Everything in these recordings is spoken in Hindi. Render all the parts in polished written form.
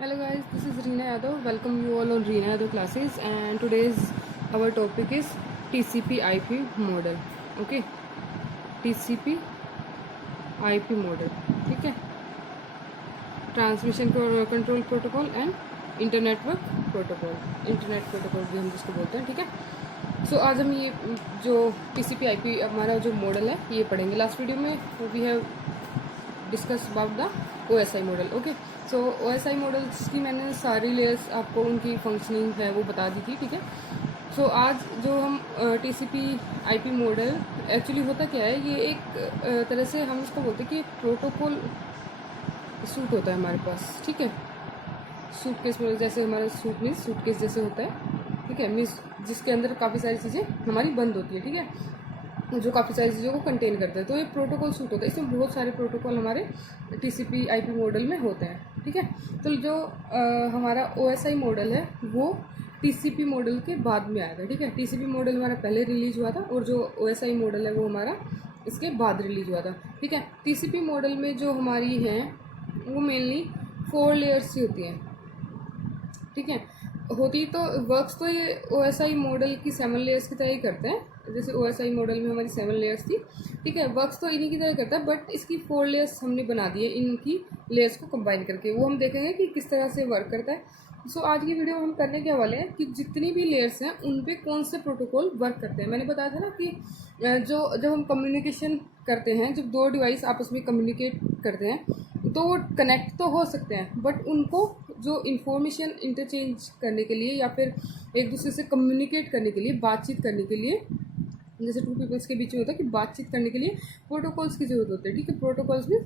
Hello guys, this is Reena Yadav. Welcome you all on Reena Yadav classes, and today's our topic is TCP/IP model. Okay, TCP/IP model. ठीक है, transmission control protocol and internet protocol भी हम जिसको बोलते हैं. ठीक है, सो आज हम ये जो TCP/IP हमारा जो मॉडल है ये पढ़ेंगे. लास्ट वीडियो में we have discuss about the OSI model. Okay, so OSI models की मैंने सारी लेयर्स आपको उनकी फंक्शनिंग है वो बता दी थी. ठीक है, सो आज जो हम TCP/IP मॉडल एक्चुअली होता क्या है, ये एक तरह से हम उसको बोलते हैं कि प्रोटोकॉल सूट होता है हमारे पास. ठीक है, सूटकेस में जैसे हमारा सूटकेस जैसे होता है. ठीक है, मीन्स जिसके अंदर काफ़ी सारी चीज़ें हमारी बंद होती है. ठीक है, जो काफ़ी सारी चीज़ों को कंटेन करता है, तो ये प्रोटोकॉल सूट होता है. इसमें बहुत सारे प्रोटोकॉल हमारे TCP/IP मॉडल में होते हैं. ठीक है, तो जो हमारा OSI मॉडल है वो TCP मॉडल के बाद में आएगा. ठीक है, TCP मॉडल हमारा पहले रिलीज हुआ था और जो OSI मॉडल है वो हमारा इसके बाद रिलीज हुआ था. ठीक है, TCP मॉडल में जो हमारी हैं वो मेनली 4 लेयर्स ही होती हैं. ठीक है, होती तो वर्क्स तो ये OSI मॉडल की 7 लेयर्स की तरह ही करते हैं. जैसे OSI मॉडल में हमारी 7 लेयर्स थी. ठीक है, वर्क्स तो इन्हीं की तरह करता है, बट इसकी 4 लेयर्स हमने बना दी है इनकी लेयर्स को कंबाइन करके. वो हम देखेंगे कि किस तरह से वर्क करता है. सो आज की वीडियो में हम करने के वाले हैं कि जितनी भी लेयर्स हैं उन पे कौन से प्रोटोकॉल वर्क करते हैं. मैंने बताया था ना कि जब हम कम्युनिकेशन करते हैं, जब दो डिवाइस आपस में कम्युनिकेट करते हैं तो वो कनेक्ट तो हो सकते हैं, बट उनको जो इंफॉर्मेशन इंटरचेंज करने के लिए या फिर एक दूसरे से कम्युनिकेट करने के लिए, बातचीत करने के लिए, जैसे 2 पीपल्स के बीच में होता है कि बातचीत करने के लिए प्रोटोकॉल्स की ज़रूरत होती है. ठीक है, प्रोटोकॉल्स में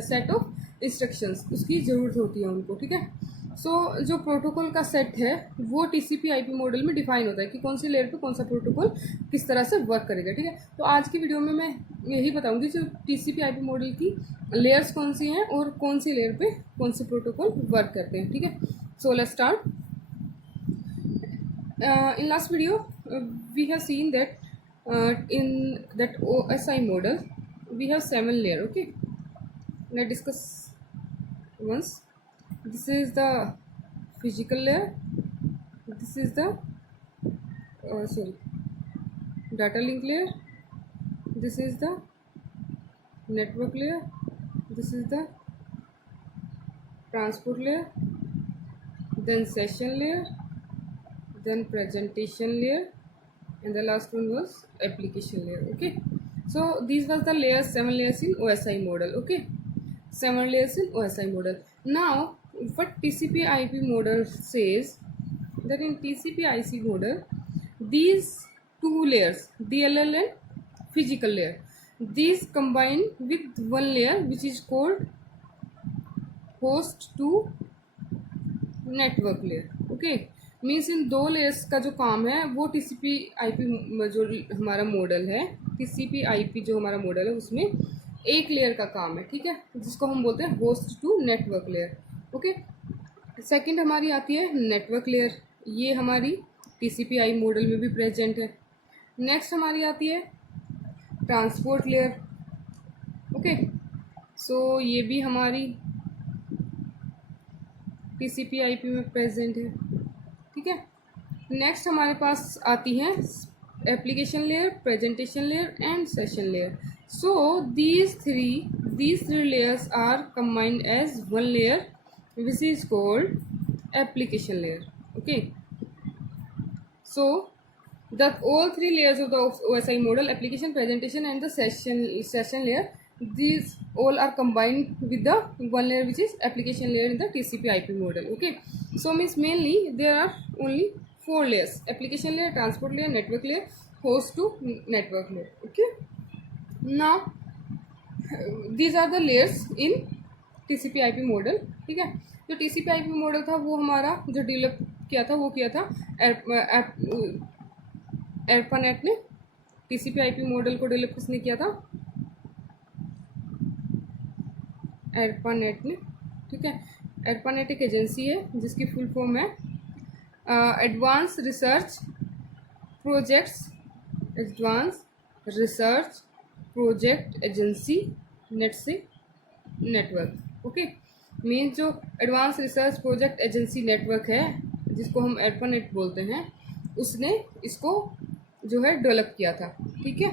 सेट ऑफ इंस्ट्रक्शंस उसकी ज़रूरत होती है उनको. ठीक है, सो जो प्रोटोकॉल का सेट है वो TCP/IP मॉडल में डिफाइन होता है कि कौन सी लेयर पे कौन सा प्रोटोकॉल किस तरह से वर्क करेगा. ठीक है, तो आज की वीडियो में मैं यही बताऊंगी जो TCP/IP मॉडल की लेयर्स कौन सी हैं और कौन सी लेयर पे कौन से प्रोटोकॉल वर्क करते हैं. ठीक है, so let's start. In last video we have seen that in that OSI model we have 7 layer. Okay, let's discuss once. This is the physical layer, this is the data link layer, this is the network layer, this is the transport layer, then session layer, then presentation layer, and the last one was application layer. Okay, so these was the layers, 7 layers in OSI model. Okay, 7 layers in OSI model. Now what TCP/IP model says that in TCP/IP model these 2 layers, DLL and physical layer, these combine with one layer which is called host to network layer. Okay, means in 2 layers का जो काम है वो TCP/IP जो हमारा मॉडल है, TCP/IP जो हमारा मॉडल है उसमें एक लेयर का काम है. ठीक है, जिसको हम बोलते हैं host to network layer. Okay, second हमारी आती है नेटवर्क लेयर. ये हमारी TCP/IP मॉडल में भी प्रेजेंट है. नेक्स्ट हमारी आती है ट्रांसपोर्ट लेयर. ओके, सो ये भी हमारी TCP/IP में प्रेजेंट है. ठीक है, नेक्स्ट हमारे पास आती है application layer, presentation layer and session layer. So these three layers are combined as one layer which is called application layer. Okay, so the all 3 layers of the OSI model, application, presentation and the session layer, these all are combined with the one layer which is application layer in the TCP/IP model. Okay, so means mainly there are only 4 layers: application layer, transport layer, network layer, host to network layer. Okay, now these are the layers in TCP/IP model. ठीक है, जो TCP/IP मॉडल था वो हमारा जो डेवलप किया था वो किया था ARPANET ने. TCP/IP मॉडल को डेवलप किसने किया था? ARPANET ने. ठीक है, ARPANET एक एजेंसी है जिसकी फुल फॉर्म है advance research project agency net से नेटवर्क. ओके, मीन्स जो advance research project agency network है, जिसको हम एडपानेट बोलते हैं, उसने इसको जो है डेवलप किया था, ठीक है,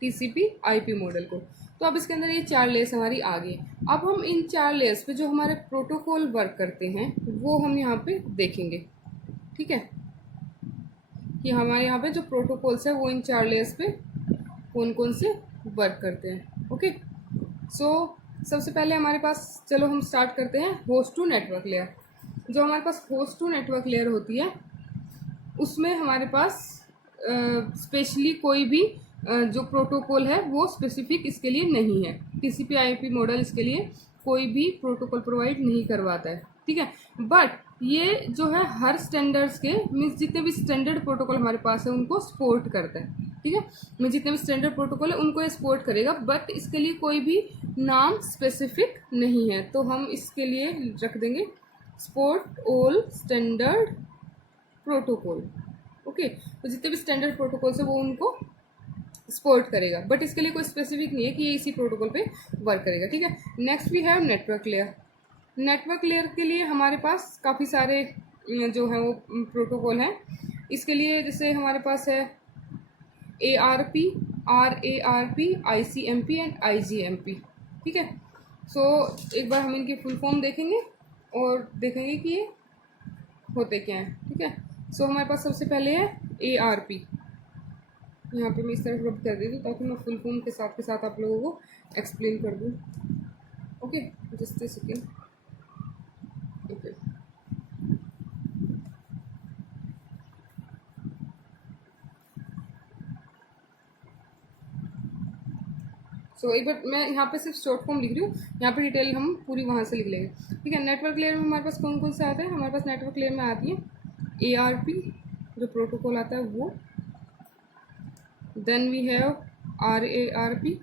टीसीपी आईपी मॉडल को। तो अब इसके अंदर ये 4 लेयर्स हमारी आ गई। अब हम इन 4 लेयर्स पे जो हमारे प्रोटोकॉल वर्क करते हैं वो हम यहाँ पे देखेंगे, ठीक है, कि हमारे यहाँ पे जो प्रोटोकॉल्स है वो इन 4 लेयर्स पे कौन कौन से वर्क करते हैं। ओके, सो सबसे पहले हमारे पास, चलो हम स्टार्ट करते हैं होस्ट टू नेटवर्क लेयर। जो हमारे पास होस्ट टू नेटवर्क लेयर होती है उसमें हमारे पास स्पेशली कोई भी जो प्रोटोकॉल है वो स्पेसिफिक इसके लिए नहीं है। टीसीपी आईपी मॉडल इसके लिए कोई भी प्रोटोकॉल प्रोवाइड नहीं करवाता है, ठीक है। बट ये जो है हर स्टैंडर्ड्स के मीन्स जितने भी स्टैंडर्ड प्रोटोकॉल हमारे पास है उनको सपोर्ट करता है, ठीक है। मीन्स जितने भी स्टैंडर्ड प्रोटोकॉल है उनको ये सपोर्ट करेगा, बट इसके लिए कोई भी नाम स्पेसिफिक नहीं है। तो हम इसके लिए रख देंगे support all standard protocol. Okay, तो जितने भी स्टैंडर्ड प्रोटोकॉल्स है वो उनको सपोर्ट करेगा, बट इसके लिए कोई स्पेसिफिक नहीं है कि ये इसी प्रोटोकॉल पे वर्क करेगा, ठीक है। Next we have network layer. Network layer के लिए हमारे पास काफ़ी सारे जो है वो प्रोटोकॉल हैं। इसके लिए जैसे हमारे पास है ARP, RARP, ICMP and IGMP, ठीक है। सो एक बार हम इनकी फुल फॉर्म देखेंगे और देखेंगे कि ये होते क्या हैं, ठीक है। सो हमारे पास सबसे पहले है ARP। यहाँ पे मैं इस तरह रब कर देती हूँ ताकि मैं फुल फॉर्म के साथ आप लोगों को एक्सप्लेन कर दूँ। Okay, just a second. Okay, so एक बार मैं यहाँ पे सिर्फ शॉर्ट फॉर्म लिख रही हूँ, यहाँ पे डिटेल हम पूरी वहाँ से लिख लेंगे, ठीक है। नेटवर्क लेयर में हमारे पास कौन कौन से आते हैं? हमारे पास नेटवर्क लेयर में आती है ARP जो प्रोटोकॉल आता है वो, then we have RARP,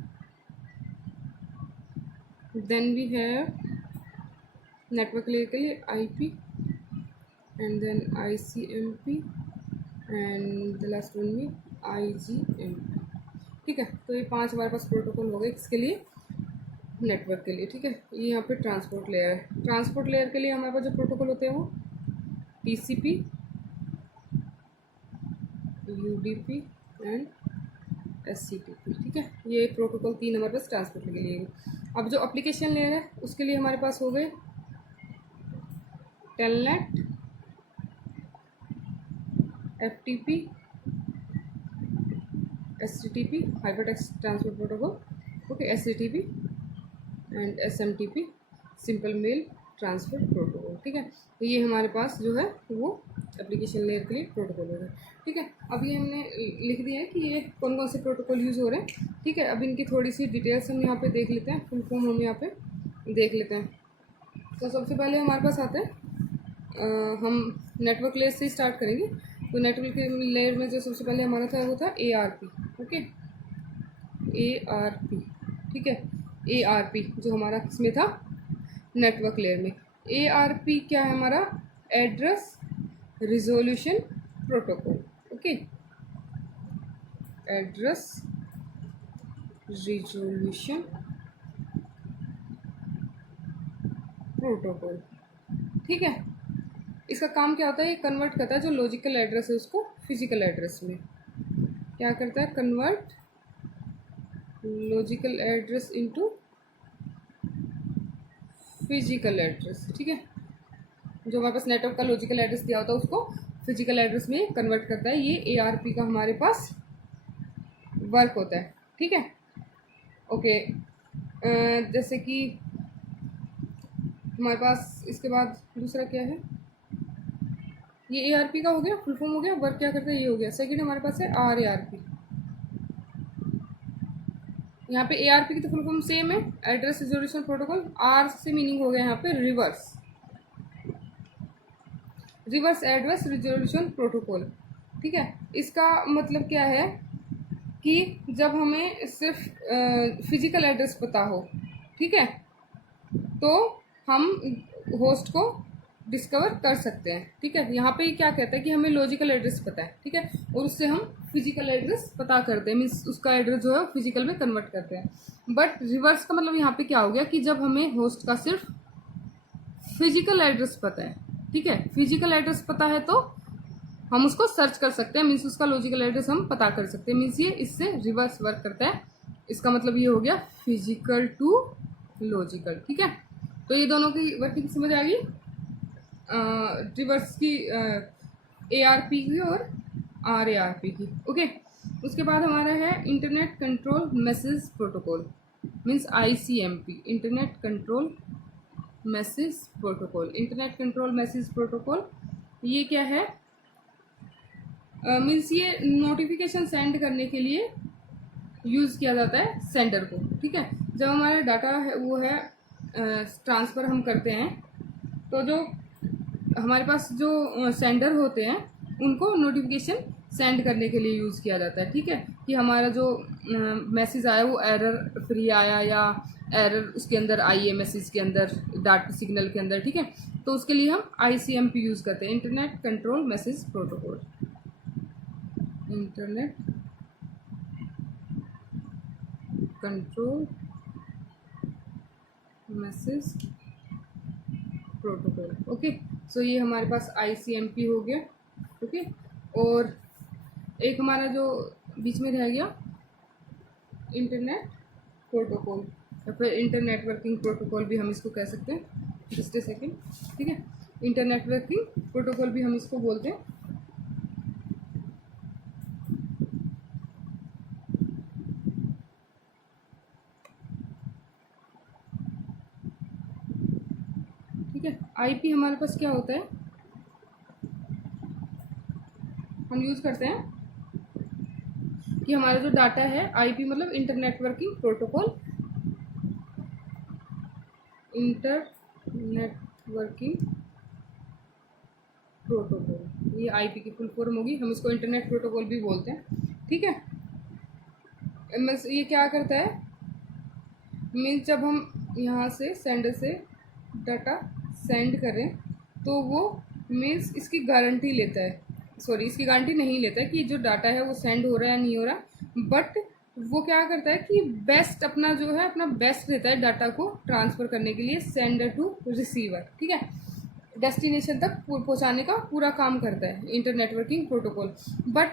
then we have network layer के लिए IP, and then ICMP and the last one में IGMP, ठीक है। तो ये 5 हमारे पास प्रोटोकॉल हो गए किसके लिए? नेटवर्क के लिए, ठीक है। ये यहाँ पे ट्रांसपोर्ट लेयर है। ट्रांसपोर्ट लेयर के लिए हमारे पास जो प्रोटोकॉल होते हैं वो TCP, UDP एंड SCTP, ठीक है। ये प्रोटोकॉल 3 हमारे पास ट्रांसपोर्ट के लिए। अब जो एप्लीकेशन लेयर है उसके लिए हमारे पास हो गए telnet, FTP, STTP hypertext transport protocol, okay, SCTP and SMTP simple mail transfer protocol, ठीक है। तो ये हमारे पास जो है वो एप्लीकेशन लेयर के लिए प्रोटोकॉल हो गए, ठीक है। अब ये हमने लिख दिया है कि ये कौन कौन से प्रोटोकॉल यूज़ हो रहे हैं, ठीक है। अब इनकी थोड़ी सी डिटेल्स हम यहाँ पे देख लेते हैं, फुल फॉर्म हम यहाँ पे देख लेते हैं। तो सबसे पहले हमारे पास आता है हम नेटवर्क लेयर से स्टार्ट करेंगे। तो नेटवर्क लेयर में जो सबसे पहले हमारा था वो था ARP, ओके, ARP, ठीक है। ARP जो हमारा किसमें था? नेटवर्क लेयर में। ARP क्या है हमारा? Address resolution protocol, okay, address resolution protocol, ठीक है। इसका काम क्या होता है? ये कन्वर्ट करता है जो लॉजिकल एड्रेस है उसको फिजिकल एड्रेस में। क्या करता है? Convert logical address into physical address, ठीक है। जो हमारे पास नेटवर्क का लॉजिकल एड्रेस दिया होता है उसको फिजिकल एड्रेस में कन्वर्ट करता है। ये ARP का हमारे पास वर्क होता है, ठीक है। ओके, जैसे कि हमारे पास इसके बाद दूसरा क्या है? ये ARP का हो गया, फुल फॉर्म हो गया। वर्क क्या करता है? ये हो गया। सेकंड हमारे पास है RARP। यहाँ पे ARP की तो फुल फॉर्म सेम है, एड्रेस रिजोल्यूशन प्रोटोकॉल। R से मीनिंग हो गया यहाँ पे रिवर्स एड्रेस रिजोल्यूशन प्रोटोकॉल, ठीक है। इसका मतलब क्या है कि जब हमें सिर्फ फिजिकल एड्रेस पता हो, ठीक है, तो हम होस्ट को डिस्कवर कर सकते हैं, ठीक है। यहाँ पे क्या कहता है कि हमें लॉजिकल एड्रेस पता है, ठीक है, और उससे हम फिजिकल एड्रेस पता करते हैं, मीन्स उसका एड्रेस जो है फिजिकल में कन्वर्ट करते हैं। बट रिवर्स का मतलब यहाँ पे क्या हो गया कि जब हमें होस्ट का सिर्फ फिजिकल एड्रेस पता है, ठीक है, फिजिकल एड्रेस पता है तो हम उसको सर्च कर सकते हैं, मीन्स उसका लॉजिकल एड्रेस हम पता कर सकते हैं, मीन्स ये इससे रिवर्स वर्क करता है। इसका मतलब ये हो गया फिजिकल टू लॉजिकल, ठीक है। तो ये दोनों की वर्किंग समझ आ गई, रिवर्स की ARP की और RARP की, ओके। उसके बाद हमारा है internet control message protocol, means ICMP, internet control message protocol. Internet control message protocol ये क्या है, मीन्स ये नोटिफिकेशन सेंड करने के लिए यूज़ किया जाता है सेंडर को, ठीक है। जब हमारा डाटा है वो है ट्रांसफ़र हम करते हैं, तो जो हमारे पास जो सेंडर होते हैं उनको नोटिफिकेशन सेंड करने के लिए यूज़ किया जाता है, ठीक है, कि हमारा जो मैसेज आया वो एरर फ्री आया या एरर उसके अंदर आई है, मैसेज के अंदर, डाटा सिग्नल के अंदर, ठीक है। तो उसके लिए हम ICMP यूज़ करते हैं, internet control message protocol. Internet control message protocol, okay. So ये हमारे पास ICMP हो गया, ओके। और एक हमारा जो बीच में रह गया इंटरनेट प्रोटोकॉल या फिर इंटरनेट वर्किंग प्रोटोकॉल भी हम इसको कह सकते हैं, जस्ट ए सेकेंड, ठीक है। इंटरनेट वर्किंग प्रोटोकॉल भी हम इसको बोलते हैं, ठीक है। IP हमारे पास क्या होता है, हम यूज़ करते हैं कि हमारा जो डाटा है, IP मतलब internet working protocol, internet working protocol, ये IP की फुल फॉर्म होगी, हम इसको इंटरनेट प्रोटोकॉल भी बोलते हैं, ठीक है। ये क्या करता है, मीन्स जब हम यहाँ से सेंडर से डाटा सेंड करें तो वो मीन्स इसकी गारंटी लेता है, सॉरी इसकी गारंटी नहीं लेता है कि जो डाटा है वो सेंड हो रहा है या नहीं हो रहा, बट वो क्या करता है कि बेस्ट अपना जो है अपना बेस्ट देता है डाटा को ट्रांसफ़र करने के लिए सेंडर टू रिसीवर, ठीक है, डेस्टिनेशन तक पहुंचाने का पूरा काम करता है इंटर नेटवर्किंग प्रोटोकॉल। बट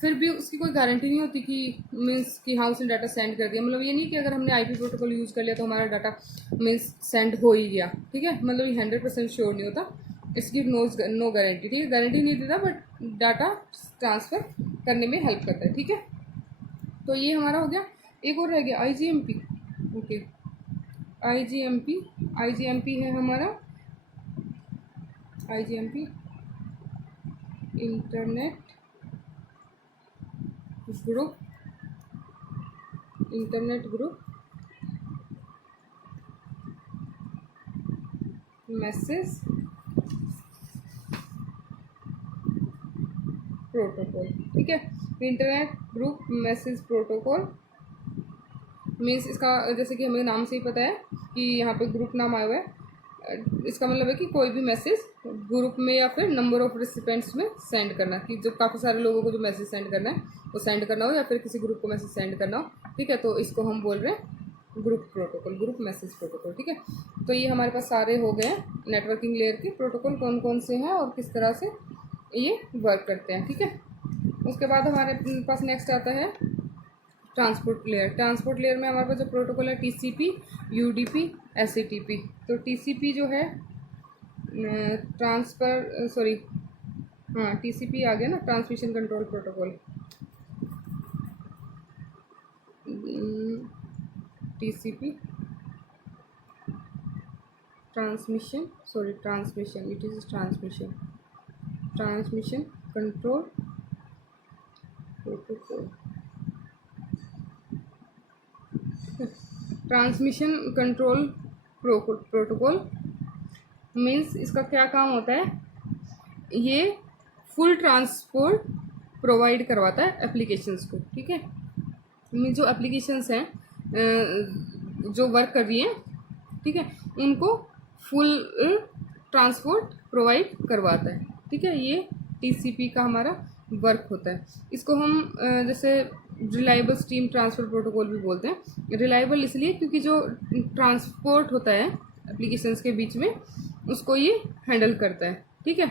फिर भी उसकी कोई गारंटी नहीं होती कि मीन्स कि हाँ उसने डाटा सेंड कर दिया, मतलब ये नहीं कि अगर हमने IP प्रोटोकॉल यूज़ कर लिया तो हमारा डाटा मीन्स सेंड हो ही गया, ठीक है, मतलब ये 100% श्योर नहीं होता, इसकी नो गारंटी, ठीक है, गारंटी नहीं देता बट डाटा ट्रांसफ़र करने में हेल्प करता है, ठीक है। तो ये हमारा हो गया, एक और रह गया IGMP, ओके। IGMP है हमारा IGMP internet group message protocol, ठीक है। Internet group message protocol means इसका जैसे कि हमें नाम से ही पता है कि यहाँ पे ग्रुप नाम आया हुआ है, इसका मतलब है कि कोई भी मैसेज ग्रुप में या फिर नंबर ऑफ रिसिपेंट्स में सेंड करना, कि जब काफ़ी सारे लोगों को जो मैसेज सेंड करना है वो सेंड करना हो या फिर किसी ग्रुप को मैसेज सेंड करना हो, ठीक है, तो इसको हम बोल रहे हैं group protocol, group message protocol, ठीक है। तो ये हमारे पास सारे हो गए हैं नेटवर्किंग लेयर के प्रोटोकॉल, कौन कौन से हैं और किस तरह से ये वर्क करते हैं, ठीक है। उसके बाद हमारे पास नेक्स्ट आता है ट्रांसपोर्ट लेयर। ट्रांसपोर्ट लेयर में हमारे पास जो प्रोटोकॉल है TCP, UDP, SATP। तो TCP जो है ट्रांसफ़र सॉरी हाँ TCP आ गया ना, transmission control protocol, TCP transmission it is transmission control protocol, transmission control protocol means इसका क्या काम होता है, ये फुल ट्रांसपोर्ट प्रोवाइड करवाता है एप्लीकेशंस को, ठीक है। मीन्स जो एप्लीकेशंस हैं जो वर्क कर रही हैं, ठीक है, उनको फुल ट्रांसपोर्ट प्रोवाइड करवाता है, ठीक है। ये TCP का हमारा वर्क होता है। इसको हम जैसे रिलायबल स्ट्रीम ट्रांसफ़र प्रोटोकॉल भी बोलते हैं। रिलायबल इसलिए क्योंकि जो ट्रांसपोर्ट होता है एप्लीकेशंस के बीच में उसको ये हैंडल करता है, ठीक है।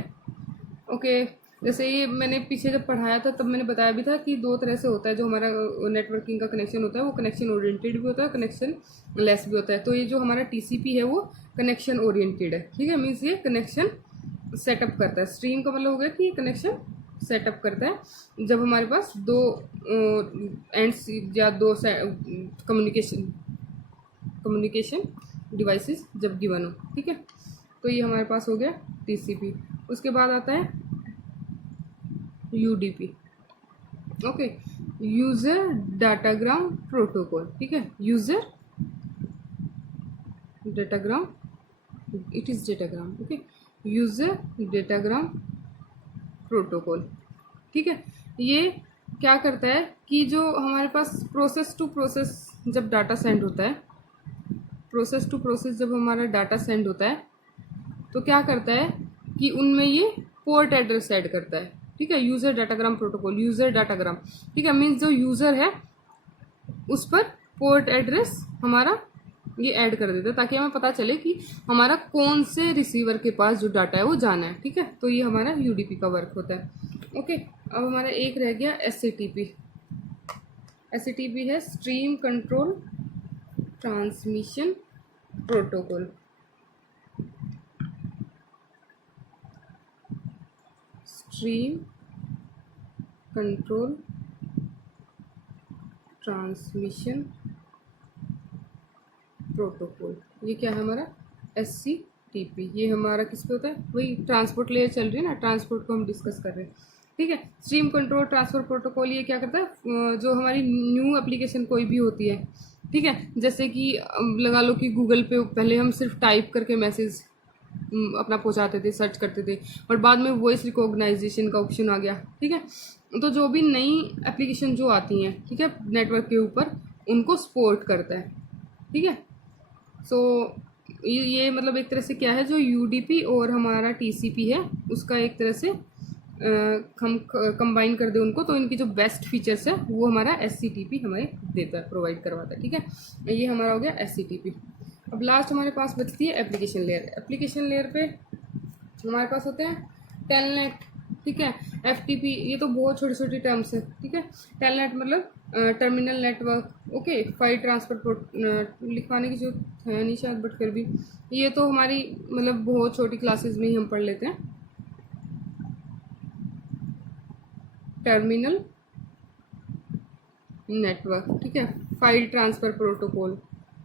ओके, जैसे ये मैंने पीछे जब पढ़ाया था तब मैंने बताया भी था कि दो तरह से होता है जो हमारा नेटवर्किंग का कनेक्शन होता है, वो कनेक्शन ओरिएंटेड भी होता है, कनेक्शन लेस भी होता है। तो ये जो हमारा टीसीपी है वो कनेक्शन ओरिएंटेड है, ठीक है। मीन्स ये कनेक्शन सेटअप करता है। स्ट्रीम का मतलब हो गया कि ये कनेक्शन सेटअप करता है जब हमारे पास दो एंड्स या दो कम्युनिकेशन डिवाइसेस जब गिवन हो, ठीक है। तो ये हमारे पास हो गया टीसीपी। उसके बाद आता है UDP, okay, user datagram protocol, ठीक है। User datagram, it is datagram, okay, user datagram protocol, ठीक है। ये क्या करता है कि जो हमारे पास प्रोसेस टू प्रोसेस जब डाटा सेंड होता है, प्रोसेस टू प्रोसेस जब हमारा डाटा सेंड होता है तो क्या करता है कि उनमें ये पोर्ट एड्रेस ऐड करता है, ठीक है। User datagram protocol, user datagram, ठीक है। मीन्स जो यूजर है उस पर पोर्ट एड्रेस हमारा ये ऐड कर देता है ताकि हमें पता चले कि हमारा कौन से रिसीवर के पास जो डाटा है वो जाना है, ठीक है। तो ये हमारा यूडीपी का वर्क होता है, ओके। अब हमारा एक रह गया एसएटीपी। एसएटीपी है stream control transmission protocol, stream control transmission protocol. ये क्या है हमारा एससीटीपी। ये हमारा किस पे होता है, वही ट्रांसपोर्ट लेयर चल रही है ना, ट्रांसपोर्ट को हम डिस्कस कर रहे हैं, ठीक है। स्ट्रीम कंट्रोल ट्रांसफर प्रोटोकॉल ये क्या करता है, जो हमारी न्यू एप्लीकेशन कोई भी होती है, ठीक है। जैसे कि लगा लो कि गूगल पे पहले हम सिर्फ टाइप करके मैसेज अपना पहुंचाते थे, सर्च करते थे, बट बाद में वॉइस रिकॉग्नाइजेशन का ऑप्शन आ गया, ठीक है। तो जो भी नई एप्लीकेशन जो आती हैं, ठीक है, नेटवर्क के ऊपर, उनको सपोर्ट करता है, ठीक है। सो ये मतलब एक तरह से क्या है, जो यूडीपी और हमारा टीसीपी है उसका एक तरह से हम कंबाइन कर दे उनको, तो इनकी जो बेस्ट फीचर्स है वो हमारा एससीटीपी हमें देता है, प्रोवाइड करवाता है, ठीक है। ये हमारा हो गया एससीटीपी। अब लास्ट हमारे पास बचती है एप्लीकेशन लेयर। एप्लीकेशन लेयर पे हमारे पास होते हैं टेलनेट, ठीक है, एफटीपी। ये तो बहुत छोटी छोटी टर्म्स है, ठीक है। टेलनेट मतलब terminal network, okay. File transfer लिखवाने की जरूरत है नहीं शायद, बट फिर भी ये तो हमारी मतलब बहुत छोटी क्लासेस में ही हम पढ़ लेते हैं। टर्मिनल नेटवर्क, ठीक है। फाइल ट्रांसफर प्रोटोकॉल,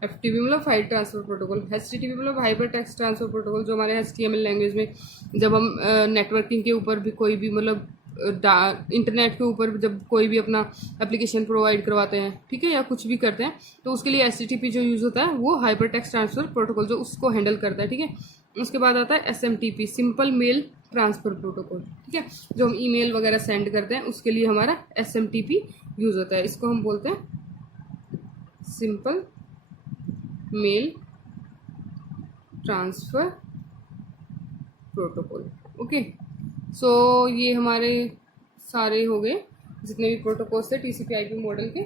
एफटीपी मतलब फाइल ट्रांसफर प्रोटोकॉल, एचटीटीपी मतलब हाइपर टेक्स्ट ट्रांसफर प्रोटोकॉल, जो हमारे एचटीएमएल लैंग्वेज में जब हम नेटवर्किंग के ऊपर भी कोई भी मतलब इंटरनेट के ऊपर जब कोई भी अपना एप्लीकेशन प्रोवाइड करवाते हैं, ठीक है, या कुछ भी करते हैं, तो उसके लिए एचटीटीपी जो यूज़ होता है वो हाइपर टेक्स्ट ट्रांसफर प्रोटोकॉल जो उसको हैंडल करता है, ठीक है। उसके बाद आता है SMTP, simple mail transfer protocol, ठीक है। जो हम ईमेल वगैरह सेंड करते हैं उसके लिए हमारा एसएमटीपी यूज़ होता है। इसको हम बोलते हैं simple mail transfer protocol, okay. So ये हमारे सारे हो गए जितने भी प्रोटोकॉल्स थे टीसीपी आईपी मॉडल के,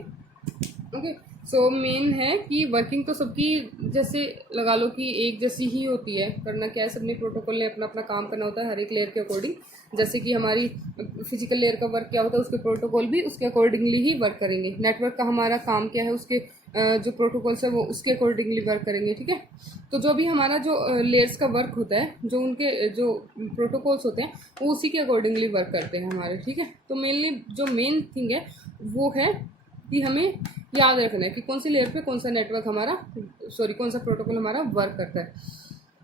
ओके। सो मेन है कि वर्किंग तो सबकी जैसे लगा लो कि एक जैसी ही होती है, करना क्या है, सबने प्रोटोकॉल ने अपना अपना काम करना होता है हर एक लेयर के अकॉर्डिंग। जैसे कि हमारी फिजिकल लेयर का वर्क क्या होता है, उसके प्रोटोकॉल भी उसके अकॉर्डिंगली ही वर्क करेंगे। नेटवर्क का हमारा काम क्या है, उसके जो प्रोटोकॉल्स है वो उसके अकॉर्डिंगली वर्क करेंगे, ठीक है। तो जो भी हमारा जो लेयर्स का वर्क होता है, जो उनके जो प्रोटोकॉल्स होते हैं वो उसी के अकॉर्डिंगली वर्क करते हैं हमारे, ठीक है। तो मेनली जो मेन थिंग है वो है कि हमें याद रखना है कि कौन सी लेयर पे कौन सा नेटवर्क हमारा कौन सा प्रोटोकॉल हमारा वर्क करता है।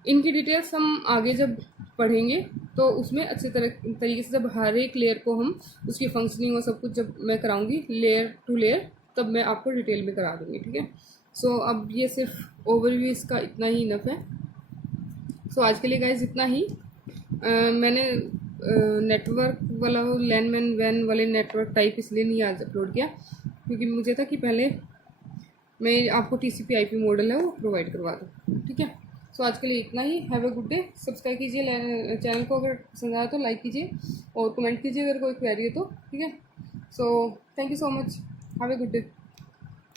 इनकी डिटेल्स हम आगे जब पढ़ेंगे तो उसमें अच्छे तरीके से जब हर एक लेयर को हम उसकी फंक्शनिंग और सब कुछ जब मैं कराऊंगी लेयर टू लेयर, तब मैं आपको डिटेल में करा दूंगी, ठीक है। सो अब ये सिर्फ ओवरव्यू इसका इतना ही इनफ है। सो आज के लिए गाइज इतना ही। मैंने नेटवर्क वाला लैन मैन वैन वाले नेटवर्क टाइप इसलिए नहीं आज अपलोड किया क्योंकि मुझे था कि पहले मैं आपको टीसीपी आईपी मॉडल है वो प्रोवाइड करवा दूँ, ठीक है। सो आज के लिए इतना ही। Have a good day. Subscribe कीजिए चैनल को, अगर पसंद आया तो लाइक कीजिए और कमेंट कीजिए अगर कोई क्वेरी है तो, ठीक है। So thank you so much. Have a good day.